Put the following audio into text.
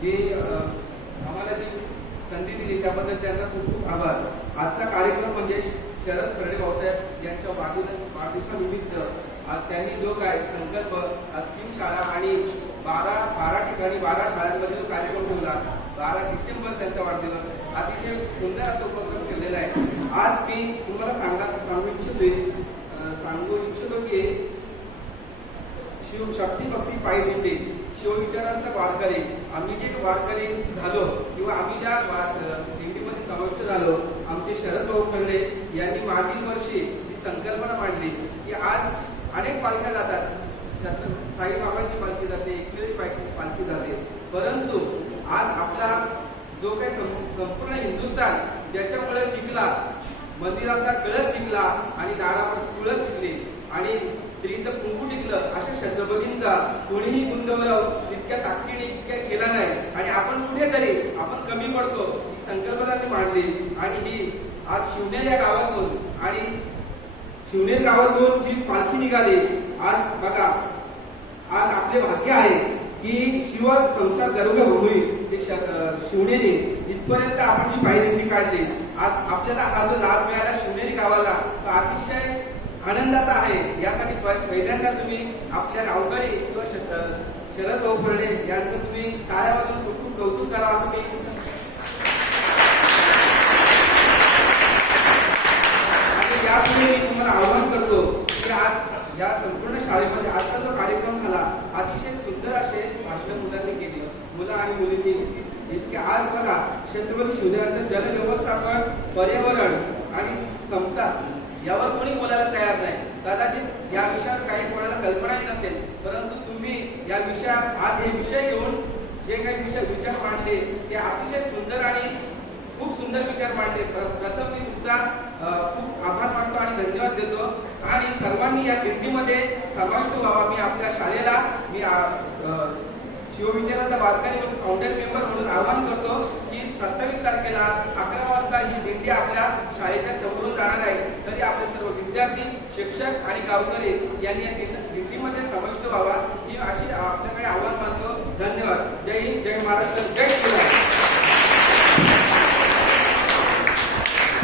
की आम्हाला जी संधी दिली त्याबद्दल त्यांचा खूप खूप आभार. आजचा कार्यक्रम म्हणजे शरद खरडे भाऊसाहेब यांच्या वाढदिवस वाढदिवसानिमित्त आज त्यांनी जो काय संकल्प आज तीन शाळा आणि बारा बारा ठिकाणी बारा शाळांमध्ये जो कार्यक्रम ठेवला बारा डिसेंबर त्यांचा वाढदिवस. अतिशय सुंदर असा उपक्रम ठेवलेला आहे. आज मी तुम्हाला सांगा सांगू इच्छितोय सांगू इच्छितो की शिव शक्ती भक्ती पायी शिवविचारांचा वारकरी आम्ही जे वारकरी झालो किंवा आम्ही ज्या दिंडीमध्ये समाविष्ट झालो आमचे शरद भाऊ खंडे यांनी मागील वर्षी जी संकल्पना मांडली की आज अनेक पालख्या जातात. साईबाबांची पालखी जाते एकविरी पालखी जाते. परंतु आज आपला जो काही संपूर्ण हिंदुस्थान ज्याच्यामुळे टिकला मंदिराचा कळस टिकला आणि दारावर तुळस टिकली आणि स्त्रीचं कुंकू टिकलं अशा छत्रपतींचा कोणीही गुंतवलं इतक्या ताकदीने इतक्या केला नाही. आणि आपण कुठेतरी आपण कमी पडतो ही संकल्पना मांडली. आणि ही आज शिवनेर या गावातून आणि शिवनेर गावातून जी पालखी निघाली आज बघा आज आपले भाग्य आहे की शिव संस्कार होईल ते शिवनेरी इथपर्यंत आपण जी पायरी काढली आज आपल्याला हा जो लाभ मिळाला शिवनेरी गावाला तो अतिशय आनंदाचा आहे. यासाठी पहिल्यांदा तुम्ही आपल्या गावकरी किंवा श- शरद भाऊ फळडे यांचं तुम्ही टाळ्यामधून खूप खूप कौतुक करा असं मी आणि यापुढे मी तुम्हाला आवाहन करतो की आज या संपूर्ण शाळेमध्ये आजचा जो कार्यक्रम झाला. अतिशय सुंदर असे भाषण मुलांनी केली. मुलं आणि मुलींनी इतके आज बघा छत्रपती शिवरायांचं जल व्यवस्थापन पर्यावरण आणि समता यावर कोणी बोलायला तयार कदाचित या विषयावर काही कोणाला कल्पनाही नसेल परंतु तुम्ही या विषयात आज हे विषय घेऊन जे काही विषय विचार मांडले ते अतिशय सुंदर आणि खूप सुंदर विचार मांडले. प्रथम मी तुमचा खूप आभार मानतो आणि धन्यवाद देतो. आणि सर्वांनी या दिंडीमध्ये समाविष्ट व्हावा. मी आपल्या शाळेला मी शिवविचाराचा वारकरी म्हणून फाउंडर मेंबर म्हणून आवाहन करतो की सत्तावीस तारखेला अकरा वाजता ही दिंडी आपल्या शाळेच्या गावकरे यांनी या